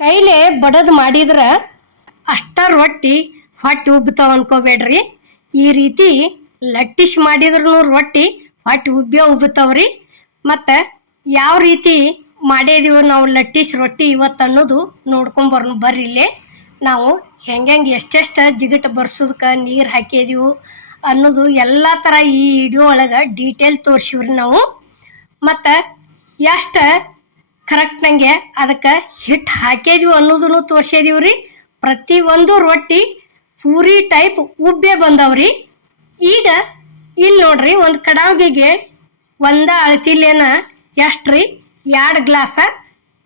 ಕೈಲೇ ಬಡದ್ ಮಾಡಿದ್ರ ಅಷ್ಟ ರೊಟ್ಟಿ ಹೊಟ್ಟಿ ಉಬ್ತಾವ ಅನ್ಕೋಬೇಡ್ರಿ. ಈ ರೀತಿ ಲಟ್ಟಿಸಿ ಮಾಡಿದ್ರು ರೊಟ್ಟಿ ಹೊಟ್ಟಿ ಉಬ್ತಾವ್ರಿ. ಮತ್ತು ಯಾವ ರೀತಿ ಮಾಡಿದೀವಿ ನಾವು ಲಟ್ಟಿಸಿ ರೊಟ್ಟಿ ಇವತ್ತು ಅನ್ನೋದು ಬರ್ರಿ ಇಲ್ಲೇ. ನಾವು ಹೆಂಗೆ ಎಷ್ಟೆಷ್ಟು ಜಿಗಟ್ ಬರ್ಸೋದಕ್ಕೆ ನೀರು ಹಾಕಿದೀವು ಅನ್ನೋದು ಎಲ್ಲ ಥರ ಈ ವಿಡಿಯೋ ಒಳಗೆ ಡೀಟೇಲ್ ತೋರಿಸಿವ್ರಿ ನಾವು. ಮತ್ತು ಎಷ್ಟು ಕರೆಕ್ಟ್ನಂಗೆ ಅದಕ್ಕೆ ಹಿಟ್ಟು ಹಾಕಿದೀವಿ ಅನ್ನೋದನ್ನು ತೋರಿಸಿದೀವಿ ರೀ. ಪ್ರತಿಯೊಂದು ರೊಟ್ಟಿ ಪೂರಿ ಟೈಪ್ ಉಬ್ಬೆ ಬಂದವ್ರಿ. ಈಗ ಇಲ್ಲಿ ನೋಡ್ರಿ, ಒಂದು ಕಡಾವಿಗೆ ಒಂದ ಅಳತಿಲೇನ ಎಷ್ಟು ರೀ 2 ಗ್ಲಾಸ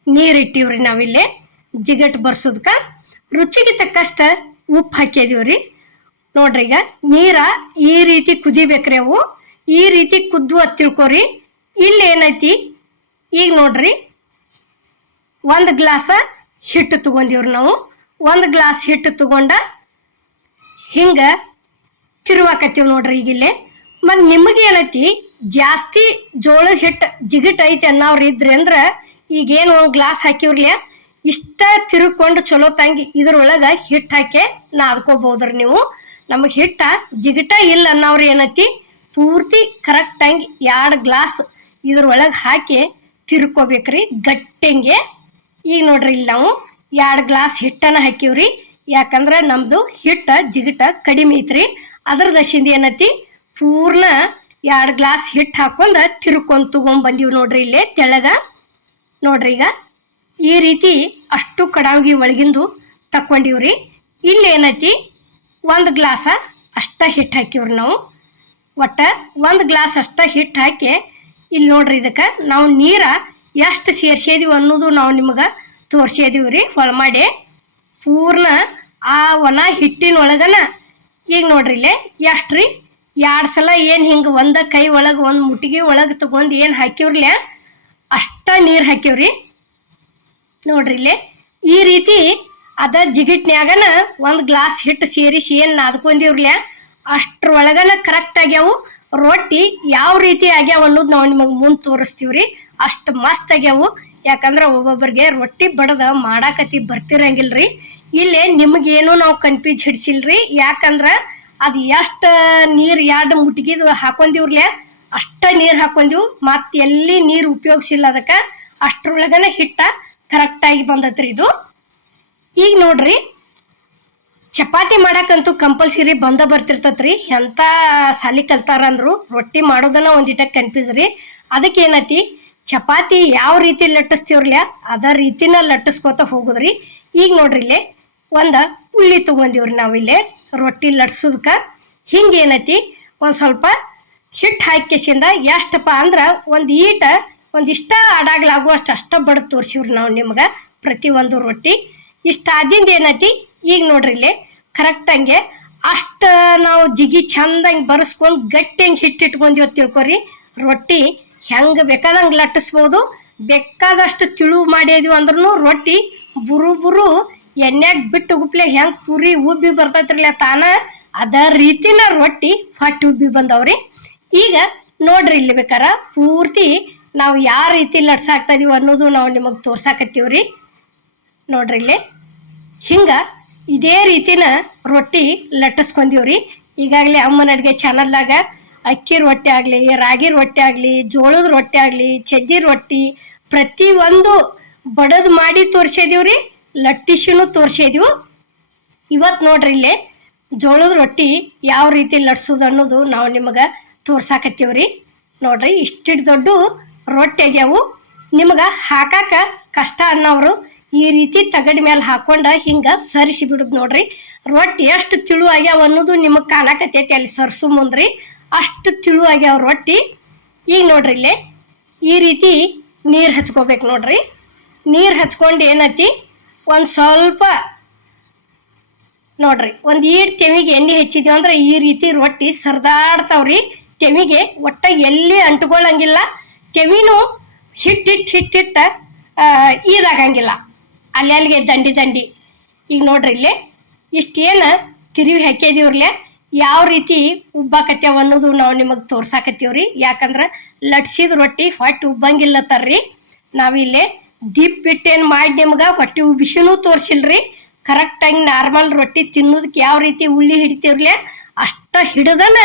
ನೀರು ಇಟ್ಟಿವ್ರಿ ನಾವಿಲ್ಲಿ ಜಿಗಟ್ ಬರ್ಸೋದಕ್ಕೆ. ರುಚಿಗೆ ತಕ್ಕಷ್ಟು ಉಪ್ಪು ಹಾಕಿದೀವಿ ರೀ. ನೋಡ್ರಿ, ಈಗ ನೀರ ಈ ರೀತಿ ಕುದಿಬೇಕ್ರಿ. ಅವು ಈ ರೀತಿ ಕುದ್ದು ಅಂತ ತಿಳ್ಕೊರಿ. ಇಲ್ಲಿ ಏನೈತಿ, ಈಗ ನೋಡ್ರಿ 1 ಗ್ಲಾಸ ಹಿಟ್ಟು ತಗೊಂಡಿವ್ರಿ ನಾವು. 1 ಗ್ಲಾಸ್ ಹಿಟ್ಟು ತಗೊಂಡ ಹಿಂಗೆ ತಿರುವಾಕತ್ತೀವಿ ನೋಡ್ರಿ ಈಗಿಲ್ಲೇ. ಮತ್ತು ನಿಮಗೆ ಏನೈತಿ, ಜಾಸ್ತಿ ಜೋಳದ ಹಿಟ್ಟು ಜಿಗಿಟ್ ಐತಿ ಅನ್ನೋರು ಇದ್ರಿ ಅಂದ್ರೆ ಈಗೇನು 1 ಗ್ಲಾಸ್ ಹಾಕಿವ್ರಲ್ಲ, ಇಷ್ಟ ತಿರುಕೊಂಡು ಚಲೋ ತಂಗಿ ಇದ್ರೊಳಗೆ ಹಿಟ್ಟು ಹಾಕಿ ನಾದ್ಕೋಬೋದ್ರಿ ನೀವು. ನಮಗೆ ಹಿಟ್ಟ ಜಿಗಿಟ ಇಲ್ಲ ಅನ್ನೋರು ಏನೈತಿ, ಪೂರ್ತಿ ಕರೆಕ್ಟಾಗಿ 2 ಗ್ಲಾಸ್ ಇದ್ರೊಳಗೆ ಹಾಕಿ ತಿರ್ಕೋಬೇಕ್ರಿ ಗಟ್ಟಂಗೆ. ಈಗ ನೋಡ್ರಿ, ಇಲ್ಲಿ ನಾವು 2 ಗ್ಲಾಸ್ ಹಿಟ್ಟನ್ನು ಹಾಕಿವ್ರಿ. ಯಾಕಂದ್ರೆ ನಮ್ಮದು ಹಿಟ್ಟು ಜಿಗಿಟ ಕಡಿಮೆ ಐತ್ರಿ. ಅದ್ರ ದಶಿಂದ ಏನೈತಿ, ಪೂರ್ಣ 2 ಗ್ಲಾಸ್ ಹಿಟ್ಟು ಹಾಕೊಂಡು ತಿರ್ಕೊಂಡು ತೊಗೊಂಬಂದೀವಿ ನೋಡ್ರಿ ಇಲ್ಲೇ ತೆಳಗ. ನೋಡ್ರಿ, ಈಗ ಈ ರೀತಿ ಅಷ್ಟು ಕಡಾವಿಗೆ ಒಳಗಿಂದು ತಕ್ಕೊಂಡಿವ್ರಿ. ಇಲ್ಲಿ ಏನೈತಿ, 1 ಗ್ಲಾಸ ಅಷ್ಟ ಹಿಟ್ಟು ಹಾಕಿವ್ರಿ ನಾವು. ಒಟ್ಟು 1 ಗ್ಲಾಸ್ ಅಷ್ಟ ಹಿಟ್ಟು ಹಾಕಿ ಇಲ್ಲಿ ನೋಡ್ರಿ, ಇದಕ್ಕೆ ನಾವು ನೀರ ಎಷ್ಟು ಸೇರ್ಸಿದೀವಿ ಅನ್ನೋದು ನಾವು ನಿಮಗೆ ತೋರಿಸಿದೀವಿ ರೀ ಹೊಳಮಾಡಿ. ಪೂರ್ಣ ಆ ಒಣ ಹಿಟ್ಟಿನ ಒಳಗನ ಈಗ ನೋಡ್ರಿ ಇಲ್ಲೇ ಎಷ್ಟು ರೀ 2 ಸಲ ಏನು ಹಿಂಗೆ ಒಂದು ಕೈ ಒಳಗೆ ಒಂದು ಮುಟ್ಟಿಗೆ ಒಳಗೆ ತಗೊಂಡು ಏನು ಹಾಕಿವ್ರಲ್ಲ ಅಷ್ಟ ನೀರು ಹಾಕಿವ್ರಿ. ನೋಡ್ರಿ ಇಲ್ಲೇ ಈ ರೀತಿ ಅದ ಜಿಗಿಟ್ನ್ಯಾಗನ 1 ಗ್ಲಾಸ್ ಹಿಟ್ಟು ಸೇರಿಸಿ ಏನು ನಾದ್ಕೊಂಡಿವ್ರಲ್ಲ ಅಷ್ಟ್ರೊಳಗನ ಕರೆಕ್ಟ್ ಆಗ್ಯಾವು ರೊಟ್ಟಿ. ಯಾವ ರೀತಿ ಆಗ್ಯಾವ ಅನ್ನೋದು ನಾವು ನಿಮಗೆ ಮುಂದೆ ತೋರಿಸ್ತೀವ್ರಿ. ಅಷ್ಟು ಮಸ್ತ್ ಆಗ್ಯಾವು. ಯಾಕಂದ್ರೆ ಒಬ್ಬೊಬ್ಬರಿಗೆ ರೊಟ್ಟಿ ಬಡದ ಮಾಡಾಕತಿ ಬರ್ತಿರಂಗಿಲ್ರಿ. ಇಲ್ಲೇ ನಿಮಗೇನು ನಾವು ಕನ್ಫ್ಯೂಸ್ ಹಿಡಿಸಿಲ್ರಿ. ಯಾಕಂದ್ರೆ ಅದು ಎಷ್ಟು ನೀರು 2 ಮುಟ್ಟಿಗೆದು ಹಾಕೊಂಡಿವ್ರಲ್ಲ ಅಷ್ಟ ನೀರು ಹಾಕೊಂಡಿವು. ಮತ್ತು ಎಲ್ಲಿ ನೀರು ಉಪಯೋಗಿಸಿಲ್ಲ, ಅದಕ್ಕೆ ಅಷ್ಟ್ರೊಳಗನ ಹಿಟ್ಟ ಕರೆಕ್ಟಾಗಿ ಬಂದತ್ರಿ ಇದು. ಈಗ ನೋಡ್ರಿ, ಚಪಾತಿ ಮಾಡಕ್ಕಂತೂ ಕಂಪಲ್ಸರಿ ಬರ್ತಿರ್ತತ್ರಿ. ಎಂಥ ಸಾಲಿ ಕಲ್ತಾರಂದ್ರು ರೊಟ್ಟಿ ಮಾಡೋದನ್ನ ಒಂದಿಟ ಕನ್ಫ್ಯೂಸ್ ರೀ. ಅದಕ್ಕೆ ಏನೈತಿ, ಚಪಾತಿ ಯಾವ ರೀತಿ ಲಟ್ಟಿಸ್ತೀವ್ರಲ್ಲ ಅದ ರೀತಿನ ಲಟ್ಟಿಸ್ಕೋತ ಹೋಗುದ್ರಿ. ಈಗ ನೋಡ್ರಿ, ಇಲ್ಲೇ ಒಂದು ಉಳ್ಳಿ ತೊಗೊಂಡಿವ್ರಿ ನಾವಿಲ್ಲೇ ರೊಟ್ಟಿ ಲಟ್ಸೋದಕ್ಕೆ. ಹಿಂಗೆ ಏನೈತಿ, ಒಂದು ಸ್ವಲ್ಪ ಹಿಟ್ಟು ಹಾಕಿಸಿಂದ ಎಷ್ಟಪ್ಪ ಅಂದ್ರೆ ಒಂದಿಷ್ಟ ಅಡಾಗ್ಲಾಗುವಷ್ಟು ಅಷ್ಟ ಬಡ್ದು ತೋರಿಸಿವ್ರಿ ನಾವು ನಿಮ್ಗೆ ಪ್ರತಿಯೊಂದು ರೊಟ್ಟಿ. ಇಷ್ಟಾದಿಂದ ಏನೈತಿ, ಈಗ ನೋಡ್ರಿ ಇಲ್ಲೇ ಕರೆಕ್ಟಂಗೆ ಅಷ್ಟು ನಾವು ಜಿಗಿ ಚಂದಂಗೆ ಬರೆಸ್ಕೊಂಡು ಗಟ್ಟಿಂಗೆ ಹಿಟ್ಟಿಟ್ಕೊಂಡಿವ್ ತಿಳ್ಕೊರಿ. ರೊಟ್ಟಿ ಹೆಂಗೆ ಬೇಕಾದಂಗೆ ಲಟ್ಟಿಸ್ಬೋದು. ಬೇಕಾದಷ್ಟು ತಿಳು ಮಾಡಿದ್ವಿ ಅಂದ್ರೂ ರೊಟ್ಟಿ ಬುರು ಎಣ್ಣೆಗೆ ಬಿಟ್ಟು ಗುಪ್ಲೆ ಹೆಂಗೆ ಪೂರಿ ಉಬ್ಬಿ ಬರ್ತೈತ್ರಲ್ಲ ತಾನ ಅದ ರೀತಿನ ರೊಟ್ಟಿ ಹೊಟ್ಟಿ ಉಬ್ಬಿ ಬಂದವ್ರಿ. ಈಗ ನೋಡ್ರಿ, ಇಲ್ಲಿ ಬೇಕಾರ ಪೂರ್ತಿ ನಾವು ಯಾವ ರೀತಿ ಲಟ್ಸಾಕ್ತಾ ಇದೀವಿ ಅನ್ನೋದು ನಾವು ನಿಮಗೆ ತೋರ್ಸಾಕತ್ತೀವ್ರಿ. ನೋಡ್ರಿ, ಇಲ್ಲಿ ಹಿಂಗೆ ಇದೇ ರೀತಿನ ರೊಟ್ಟಿ ಲಟ್ಟಿಸ್ಕೊಂಡಿವ್ರಿ. ಈಗಾಗಲೇ ಅಮ್ಮನ ಅಡುಗೆ ಚಾನಲ್ನಾಗ ಅಕ್ಕಿ ರೊಟ್ಟಿ ಆಗಲಿ, ರಾಗಿ ರೊಟ್ಟಿ ಆಗಲಿ, ಜೋಳದ ರೊಟ್ಟಿ ಆಗಲಿ, ಸಜ್ಜಿ ರೊಟ್ಟಿ ಪ್ರತಿಯೊಂದು ಬಡದು ಮಾಡಿ ತೋರಿಸಿದೀವ್ರಿ. ಲಟ್ಟಿಸಿನೂ ತೋರಿಸಿದೀವಿ. ಇವತ್ತು ನೋಡ್ರಿ, ಇಲ್ಲೇ ಜೋಳದ ರೊಟ್ಟಿ ಯಾವ ರೀತಿ ಲಟ್ಸೋದು ಅನ್ನೋದು ನಾವು ನಿಮಗೆ ತೋರ್ಸಾಕತ್ತೀವ್ರಿ. ನೋಡ್ರಿ, ಇಷ್ಟಿಟ್ಟು ದೊಡ್ಡ ರೊಟ್ಟಿ ಆಗ್ಯಾವು. ನಿಮಗೆ ಹಾಕಾಕ ಕಷ್ಟ ಅನ್ನೋರು ಈ ರೀತಿ ತಗಡಿ ಮೇಲೆ ಹಾಕೊಂಡು ಹಿಂಗೆ ಸರಿಸಿ ಬಿಡುದು. ನೋಡ್ರಿ, ರೊಟ್ಟಿ ಎಷ್ಟು ತಿಳು ಆಗ್ಯಾವ ಅನ್ನೋದು ನಿಮಗೆ ಕಾಣಕತ್ತೈತಿ ಅಲ್ಲಿ ಸರ್ಸು ಮುಂದ್ರಿ. ಅಷ್ಟು ತಿಳು ಆಗ್ಯಾವ ರೊಟ್ಟಿ. ಈಗ ನೋಡ್ರಿ, ಇಲ್ಲೇ ಈ ರೀತಿ ನೀರು ಹಚ್ಕೋಬೇಕು. ನೋಡ್ರಿ, ನೀರು ಹಚ್ಕೊಂಡು ಏನೈತಿ, ಒಂದು ಸ್ವಲ್ಪ ನೋಡ್ರಿ ಒಂದು ಈಟ್ ತೆವಿಗೆ ಎಣ್ಣೆ ಹೆಚ್ಚಿದೀವಿ ಅಂದ್ರೆ ಈ ರೀತಿ ರೊಟ್ಟಿ ಸರ್ದಾಡ್ತಾವ್ರಿ. ತೆವಿಗೆ ಒಟ್ಟ ಎಲ್ಲಿ ಅಂಟ್ಕೊಳ್ಳಂಗಿಲ್ಲ. ತೆವಿನೂ ಹಿಟ್ಟಿಟ್ಟು ಈದಾಗಂಗಿಲ್ಲ, ಅಲ್ಲಿಗೆ ದಂಡಿ. ಈಗ ನೋಡ್ರಿ, ಇಲ್ಲೇ ಇಷ್ಟೇನು ತಿರುವಿ ಹಾಕಿದೀವ್ರಲ್ಲೇ ಯಾವ ರೀತಿ ಉಬ್ಬಾಕತ್ಯಾವ ಅನ್ನೋದು ನಾವು ನಿಮಗೆ ತೋರ್ಸಾಕತ್ತೀವ್ರಿ. ಯಾಕಂದ್ರೆ ಲಟ್ಸಿದ ರೊಟ್ಟಿ ಹೊಟ್ಟೆ ಉಬ್ಬಂಗಿಲ್ಲ ತರ್ರಿ. ನಾವಿಲ್ಲೇ ದೀಪ್ ಬಿಟ್ಟೇನು ಮಾಡಿ ನಿಮ್ಗೆ ಹೊಟ್ಟೆ ಉಬ್ಬಿಸಿನೂ ತೋರಿಸಿಲ್ರಿ. ಕರೆಕ್ಟಾಗಿ ನಾರ್ಮಲ್ ರೊಟ್ಟಿ ತಿನ್ನೋದಕ್ಕೆ ಯಾವ ರೀತಿ ಉಳ್ಳಿ ಹಿಡಿತೀವ್ರಲ್ಲ ಅಷ್ಟ ಹಿಡ್ದನ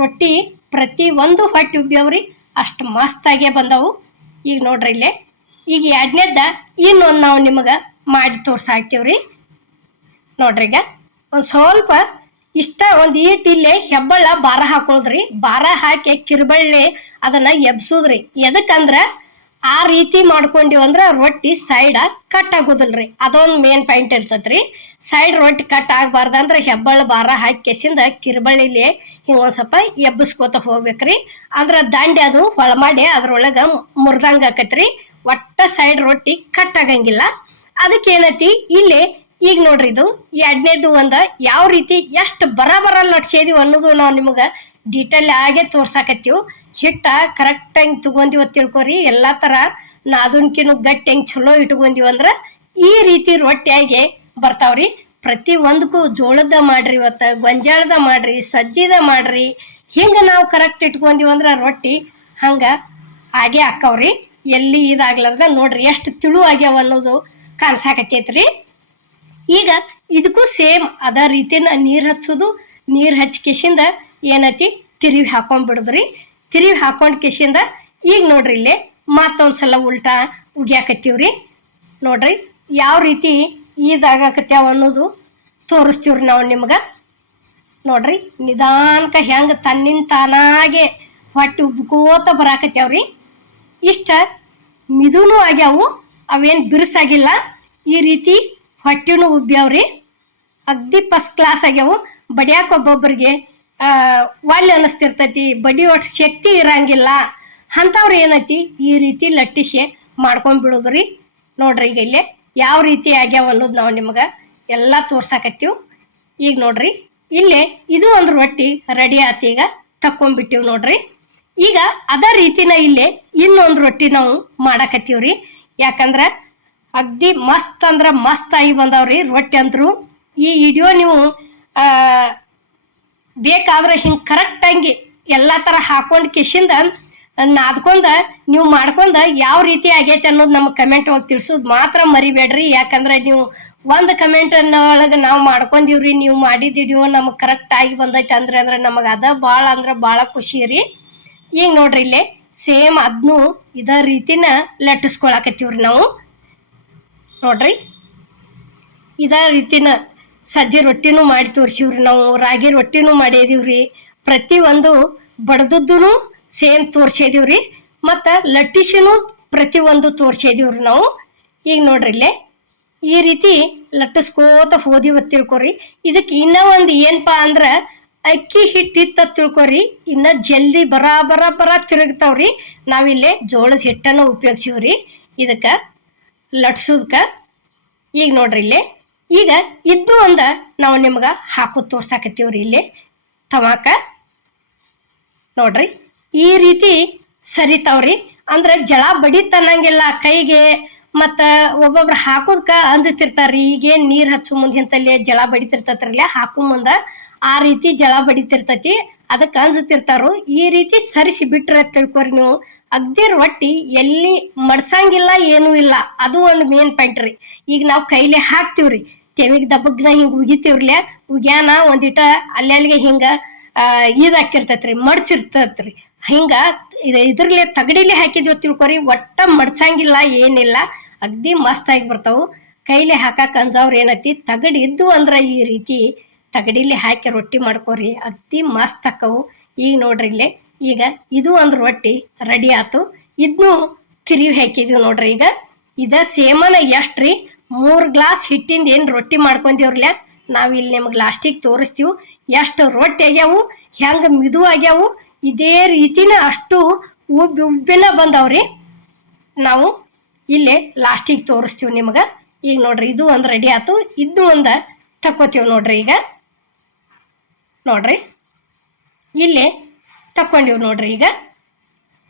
ರೊಟ್ಟಿ ಪ್ರತಿ ಒಂದು ಹೊಟ್ಟೆ ಉಬ್ಬ್ಯಾವ್ರಿ. ಅಷ್ಟು ಮಸ್ತಾಗೇ ಬಂದವು. ಈಗ ನೋಡ್ರಿ ಇಲ್ಲೇ ಈಗ ಎರಡನೇದ ಇನ್ನೊಂದು ನಾವು ನಿಮಗೆ ಮಾಡಿ ತೋರ್ಸಾಕ್ತೀವ್ರಿ. ನೋಡ್ರಿ ಈಗ ಒಂದು ಸ್ವಲ್ಪ ಇಷ್ಟ ಒಂದು ಈಟ್ ಇಲ್ಲೇ ಹೆಬ್ಬಳ್ಳ ಬಾರ ಹಾಕೊಳ್ಳೋದ್ರಿ. ಬಾರ ಹಾಕಿ ಕಿರ್ಬಳ್ಳಿ ಅದನ್ನು ಎಬ್ಸೋದ್ರಿ. ಎದಕ್ಕಂದ್ರೆ ಆ ರೀತಿ ಮಾಡ್ಕೊಂಡಿವಿ ಅಂದ್ರೆ ರೊಟ್ಟಿ ಸೈಡ ಕಟ್ ಆಗೋದಿಲ್ರಿ. ಅದೊಂದು ಮೇನ್ ಪಾಯಿಂಟ್ ಇರ್ತೈತ್ರಿ. ಸೈಡ್ ರೊಟ್ಟಿ ಕಟ್ ಆಗಬಾರ್ದಂದ್ರೆ ಹೆಬ್ಬಳ್ಳ ಬಾರ ಹಾಕಿ ಕೆಸಿಂದ ಕಿರ್ಬಳ್ಳಿಲಿ ಹಿಂಗೆ ಒಂದು ಸ್ವಲ್ಪ ಎಬ್ಬಿಸ್ಕೋತ ಹೋಗ್ಬೇಕ್ರಿ. ಅಂದ್ರೆ ದಂಡೆ ಅದು ಹೊಳ ಮಾಡಿ ಅದ್ರೊಳಗೆ ಮುರಿದಂಗೆ ಆಕೈತ್ರಿ. ಒಟ್ಟ ಸೈಡ್ ರೊಟ್ಟಿ ಕಟ್ ಆಗಂಗಿಲ್ಲ. ಅದಕ್ಕೆ ಏನೈತಿ ಇಲ್ಲಿ ಈಗ ನೋಡ್ರಿ ಇದು ಎರಡನೇದು ಯಾವ ರೀತಿ ಎಷ್ಟು ಬರ ಲಟ್ಸೇದೀವಿ ಅನ್ನೋದು ನಾವು ನಿಮಗೆ ಡೀಟೇಲ್ ಆಗೇ ತೋರ್ಸಾಕತ್ತೀವಿ. ಹಿಟ್ಟ ಕರೆಕ್ಟಾಗಿ ತಗೊಂಡಿವ ತಿಳ್ಕೊರಿ. ಎಲ್ಲ ಥರ ನಾದನ್ಕಿನೂ ಗಟ್ಟಿ ಹೆಂಗೆ ಚಲೋ ಇಟ್ಕೊಂಡಿವಿ ಅಂದ್ರೆ ಈ ರೀತಿ ರೊಟ್ಟಿಯಾಗಿ ಬರ್ತಾವ್ರಿ. ಪ್ರತಿ ಒಂದಕ್ಕೂ ಜೋಳದ ಮಾಡ್ರಿ, ಇವತ್ತು ಗೊಂಜಾಳದ ಮಾಡ್ರಿ, ಸಜ್ಜಿದ ಮಾಡ್ರಿ. ಹಿಂಗೆ ನಾವು ಕರೆಕ್ಟ್ ಇಟ್ಕೊಂಡಿವಿ ಅಂದ್ರೆ ರೊಟ್ಟಿ ಹಂಗೆ ಆಗೇ ಹಾಕವ್ರಿ. ಎಲ್ಲಿ ಇದಾಗ್ಲಾರ್ದ ನೋಡ್ರಿ ಎಷ್ಟು ತಿಳು ಆಗ್ಯಾವ ಅನ್ನೋದು ಕಾಣಿಸಾಕತ್ತೈತ್ರಿ. ಈಗ ಇದಕ್ಕೂ ಸೇಮ್ ಅದ ರೀತಿನ ನೀರು ಹಚ್ಚೋದು. ನೀರು ಹಚ್ಚಿ ಕಿಸಿಂದ ಏನೈತಿ ತಿರುವಿ ಹಾಕೊಂಡ್ಬಿಡುದ್ರಿ. ತಿರುವಿ ಹಾಕೊಂಡು ಕಿಸಿಂದ ಈಗ ನೋಡ್ರಿ ಇಲ್ಲೇ ಮತ್ತೊಂದ್ಸಲ ಉಲ್ಟಾ ಉಗ್ಯಾಕತ್ತೀವ್ರಿ. ನೋಡ್ರಿ ಯಾವ ರೀತಿ ಇದಾಗಕತ್ಯಾವ ಅನ್ನೋದು ತೋರಿಸ್ತೀವ್ರಿ ನಾವು ನಿಮ್ಗೆ. ನೋಡ್ರಿ ನಿಧಾನಕ ಹೆಂಗೆ ತನ್ನಿಂದ ತಾನಾಗೆ ಹೊಟ್ಟೆ ಉಬ್ಕೋತ ಬರಾಕತ್ಯಾವ್ರಿ. ಇಷ್ಟ ಮಿದುನೂ ಆಗ್ಯಾವು, ಅವೇನು ಬಿರುಸಾಗಿಲ್ಲ. ಈ ರೀತಿ ಹೊಟ್ಟೆನೂ ಉಬ್ಬ್ಯಾವ್ರಿ. ಅಗ್ದಿ ಫಸ್ಟ್ ಕ್ಲಾಸ್ ಆಗ್ಯಾವು. ಬಡಿಯಾಕ ಒಬ್ಬೊಬ್ಬರಿಗೆ ಒಲ್ಲೆ ಅನ್ನಿಸ್ತಿರ್ತೈತಿ, ಬಡಿ ಒಟ್ಟು ಶಕ್ತಿ ಇರಂಗಿಲ್ಲ ಅಂಥವ್ರು ಏನೈತಿ ಈ ರೀತಿ ಲಟ್ಟಿಸಿ ಮಾಡ್ಕೊಂಡ್ಬಿಡೋದ್ರಿ. ನೋಡ್ರಿ ಈಗ ಇಲ್ಲೇ ಯಾವ ರೀತಿ ಆಗ್ಯಾವ ಅನ್ನೋದು ನಾವು ನಿಮ್ಗೆ ಎಲ್ಲ ತೋರ್ಸಾಕತ್ತೀವಿ. ಈಗ ನೋಡ್ರಿ ಇಲ್ಲೇ ಇದು ಒಂದು ರೊಟ್ಟಿ ರೆಡಿ ಆತು. ಈಗ ತಕ್ಕೊಂಡ್ಬಿಟ್ಟಿವಿ ನೋಡ್ರಿ. ಈಗ ಅದ ರೀತಿನ ಇಲ್ಲೇ ಇನ್ನೊಂದು ರೊಟ್ಟಿ ನಾವು ಮಾಡಾಕತ್ತೀವ್ರಿ. ಯಾಕಂದ್ರೆ ಅಗ್ದಿ ಮಸ್ತ್ ಅಂದ್ರೆ ಮಸ್ತ್ ಆಗಿ ಬಂದವ್ರಿ ರೊಟ್ಟಿ ಅಂದ್ರು. ಈ ವಿಡಿಯೋ ನೀವು ಬೇಕಾದ್ರೆ ಹಿಂಗೆ ಕರೆಕ್ಟಾಗಿ ಎಲ್ಲ ಥರ ಹಾಕೊಂಡು ಕಿಶಿಂದ ನಾದ್ಕೊಂಡ ನೀವು ಮಾಡ್ಕೊಂಡ ಯಾವ ರೀತಿ ಆಗೈತೆ ಅನ್ನೋದು ನಮ್ಮ ಕಮೆಂಟ್ ಒಳಗೆ ತಿಳಿಸೋದು ಮಾತ್ರ ಮರಿಬೇಡ್ರಿ. ಯಾಕಂದ್ರೆ ನೀವು ಒಂದು ಕಮೆಂಟನ್ನೊಳಗೆ ನಾವು ಮಾಡ್ಕೊಂಡಿವ್ರಿ, ನೀವು ಮಾಡಿದ ವಿಡಿಯೋ ನಮಗೆ ಕರೆಕ್ಟ್ ಆಗಿ ಬಂದೈತೆ ಅಂದ್ರೆ ನಮಗೆ ಅದ ಭಾಳ ಅಂದ್ರೆ ಭಾಳ ಖುಷಿ ರೀ. ಈಗ ನೋಡ್ರಿ ಇಲ್ಲೇ ಸೇಮ್ ಅದನ್ನೂ ಇದೇ ರೀತಿನ ಲಟ್ಟಿಸ್ಕೊಳಕತ್ತೀವ್ರಿ ನಾವು. ನೋಡ್ರಿ ಇದೇ ರೀತಿನ ಸಜ್ಜಿ ರೊಟ್ಟಿನೂ ಮಾಡಿ ತೋರಿಸಿವ್ರಿ ನಾವು. ರಾಗಿ ರೊಟ್ಟಿನೂ ಮಾಡಿದೀವ್ರಿ. ಪ್ರತಿಯೊಂದು ಬಡ್ದದ್ದೂ ಸೇಮ್ ತೋರಿಸಿದೀವ್ರಿ. ಮತ್ತು ಲಟ್ಟಿಸಿನೂ ಪ್ರತಿಯೊಂದು ತೋರಿಸಿದೀವ್ರಿ ನಾವು. ಈಗ ನೋಡ್ರಿ ಇಲ್ಲೇ ಈ ರೀತಿ ಲಟ್ಟಿಸ್ಕೋತ ಹೋದಿವ ತಿಳ್ಕೊರಿ. ಇದಕ್ಕೆ ಇನ್ನೂ ಒಂದು ಏನಪ್ಪ ಅಂದ್ರೆ ಅಕ್ಕಿ ಹಿಟ್ಟಿತ್ತ ತಿಳ್ಕೊರಿ, ಇನ್ನು ಜಲ್ದಿ ಬರ ತಿರುಗ್ತಾವ್ರಿ. ನಾವಿಲ್ಲೇ ಜೋಳದ ಹಿಟ್ಟನ್ನು ಉಪಯೋಗಿಸಿವ್ರಿ ಇದಕ್ಕೆ ಲಟ್ಸೋದಕ್ಕೆ. ಈಗ ನೋಡ್ರಿ ಇಲ್ಲೇ ಈಗ ಇದ್ದು ನಾವು ನಿಮ್ಗೆ ಹಾಕೋದು ತೋರ್ಸಾಕತ್ತೀವ್ರಿ ಇಲ್ಲಿ ತವಾಕ. ನೋಡ್ರಿ ಈ ರೀತಿ ಸರಿತಾವ್ರಿ. ಅಂದ್ರೆ ಜಳ ಬಡಿತನ್ನಂಗಿಲ್ಲ ಕೈಗೆ. ಮತ್ತು ಒಬ್ಬೊಬ್ರು ಹಾಕೋದಕ್ಕೆ ಅಂಜತಿರ್ತಾರ್ರಿ. ಈಗೇನು ನೀರು ಹಚ್ಚು ಮುಂದೆ ಇಂತಲ್ಲಿ ಜಳ ಬಡಿತಿರ್ತೈತ್ರಲ್ಲ, ಹಾಕೋ ಮುಂದೆ ಆ ರೀತಿ ಜಳ ಬಡಿತಿರ್ತೈತಿ, ಅದಕ್ಕೆ ಅಂಜತಿರ್ತಾರು. ಈ ರೀತಿ ಸರಿಸಿ ಬಿಟ್ರೆ ತಿಳ್ಕೊರಿ ನೀವು ಅಗ್ದಿ ರೊಟ್ಟಿ ಎಲ್ಲಿ ಮಡ್ಸಂಗಿಲ್ಲ, ಏನೂ ಇಲ್ಲ. ಅದು ಒಂದು ಮೇನ್ ಪಾಯಿಂಟ್ ರೀ. ಈಗ ನಾವು ಕೈಲೇ ಹಾಕ್ತಿವ್ರಿ, ತೆವಿಗೆ ದಬ್ಬಗ್ನ ಹಿಂಗೆ ಉಗಿತೀವ್ರಲ್ಲ, ಉಗ್ಯಾನ ಒಂದಿಟ ಅಲ್ಲಿಗೆ ಹಿಂಗೆ ಇದಾಕಿರ್ತೈತ್ರಿ, ಮಡ್ಚಿರ್ತೈತ್ರಿ. ಹಿಂಗೆ ಇದ್ರಲ್ಲೇ ತಗಡಿಲಿ ಹಾಕಿದ್ವಿ ತಿಳ್ಕೊರಿ, ಒಟ್ಟ ಮಡ್ಸಂಗಿಲ್ಲ, ಏನಿಲ್ಲ, ಅಗ್ದಿ ಮಸ್ತಾಗಿ ಬರ್ತಾವು. ಕೈಲಿ ಹಾಕಕ್ಕೆ ಅಂಜವ್ರು ಏನೈತಿ ತಗಡಿ ಇದ್ದು ಅಂದ್ರೆ ಈ ರೀತಿ ತಗಡಿಲಿ ಹಾಕಿ ರೊಟ್ಟಿ ಮಾಡ್ಕೋರಿ, ಅಗ್ದಿ ಮಸ್ತ್ ಆಕ್ಕವು. ಈಗ ನೋಡ್ರಿ ಇಲ್ಲೇ ಈಗ ಇದು ಒಂದು ರೊಟ್ಟಿ ರೆಡಿ ಆಯ್ತು. ಇದನ್ನು ತಿರುವಿ ಹಾಕಿದ್ವಿ ನೋಡ್ರಿ. ಈಗ ಇದ ಸೇಮನ ಎಷ್ಟು ರೀ, 3 ಗ್ಲಾಸ್ ಹಿಟ್ಟಿಂದ ಏನು ರೊಟ್ಟಿ ಮಾಡ್ಕೊಂಡಿವ್ರಲ್ಲ, ನಾವು ಇಲ್ಲಿ ನಿಮಗೆ ಲಾಸ್ಟಿಗೆ ತೋರಿಸ್ತೀವಿ ಎಷ್ಟು ರೊಟ್ಟಿ ಆಗ್ಯಾವು, ಹೆಂಗೆ ಮಿದು ಆಗ್ಯಾವು. ಇದೇ ರೀತಿನ ಅಷ್ಟು ಉಬ್ಬಿನ ಬಂದವ್ರಿ. ನಾವು ಇಲ್ಲೇ ಲಾಸ್ಟಿಗೆ ತೋರಿಸ್ತೀವಿ ನಿಮ್ಗೆ. ಈಗ ನೋಡ್ರಿ ಇದು ಒಂದು ರೆಡಿ ಆಯ್ತು. ಇದು ಒಂದು ತಕ್ಕೋತೀವಿ ನೋಡ್ರಿ. ನೋಡ್ರಿ ಇಲ್ಲೇ ತಕ್ಕೊಂಡಿವಿ ನೋಡ್ರಿ.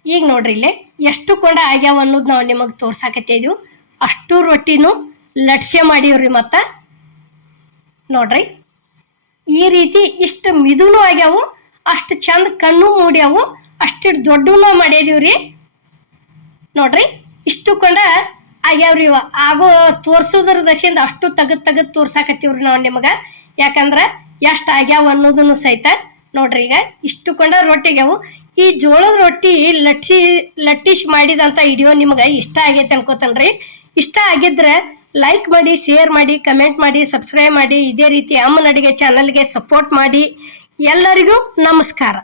ಈಗ ನೋಡ್ರಿ ಇಲ್ಲೇ ಎಷ್ಟು ಕೊಂಡ ಆಗ್ಯಾವ ಅನ್ನೋದು ನಾವು ನಿಮಗೆ ತೋರ್ಸಾಕತ್ತಿದ್ವಿ. ಅಷ್ಟು ರೊಟ್ಟಿನೂ ಲಟ್ಸೆ ಮಾಡೀವ್ರಿ. ಮತ್ತು ನೋಡ್ರಿ ಈ ರೀತಿ ಇಷ್ಟು ಮಿದುನೂ ಆಗ್ಯಾವು, ಅಷ್ಟು ಚಂದ ಕಣ್ಣು ಮೂಡ್ಯಾವು, ಅಷ್ಟು ದೊಡ್ಡನೂ ಮಾಡಿದೀವ್ರಿ. ನೋಡ್ರಿ ಇಷ್ಟು ಕೊಂಡ ಆಗ್ಯಾವ್ರಿ ಇವ ಆಗೋ ತೋರ್ಸೋದ್ರ ದಶೆಯಿಂದ ಅಷ್ಟು ತೆಗೆದು ತೋರ್ಸಾಕತ್ತೀವ್ರಿ ನಾವು ನಿಮಗೆ. ಯಾಕಂದ್ರೆ ಎಷ್ಟು ಆಗ್ಯಾವ ಅನ್ನೋದನ್ನು ಸಹಿತ ನೋಡ್ರಿ. ಈಗ ಇಷ್ಟು ಕೊಂಡ ರೊಟ್ಟಿಗ್ಯಾವು. ಈ ಜೋಳದ ರೊಟ್ಟಿ ಲಟ್ಟಿಶ್ ಮಾಡಿದಂಥ ವಿಡಿಯೋ ನಿಮ್ಗೆ ಇಷ್ಟ ಆಗೈತೆ ಅನ್ಕೋತನ್ರಿ. ಇಷ್ಟ ಆಗಿದ್ರೆ ಲೈಕ್ ಮಾಡಿ, ಶೇರ್ ಮಾಡಿ, ಕಮೆಂಟ್ ಮಾಡಿ, ಸಬ್ಸ್ಕ್ರೈಬ್ ಮಾಡಿ. ಇದೇ ರೀತಿ ಅಮ್ಮನ ಅಡಿಗೆ ಚಾನಲ್ಗೆ ಸಪೋರ್ಟ್ ಮಾಡಿ. ಎಲ್ಲರಿಗೂ ನಮಸ್ಕಾರ.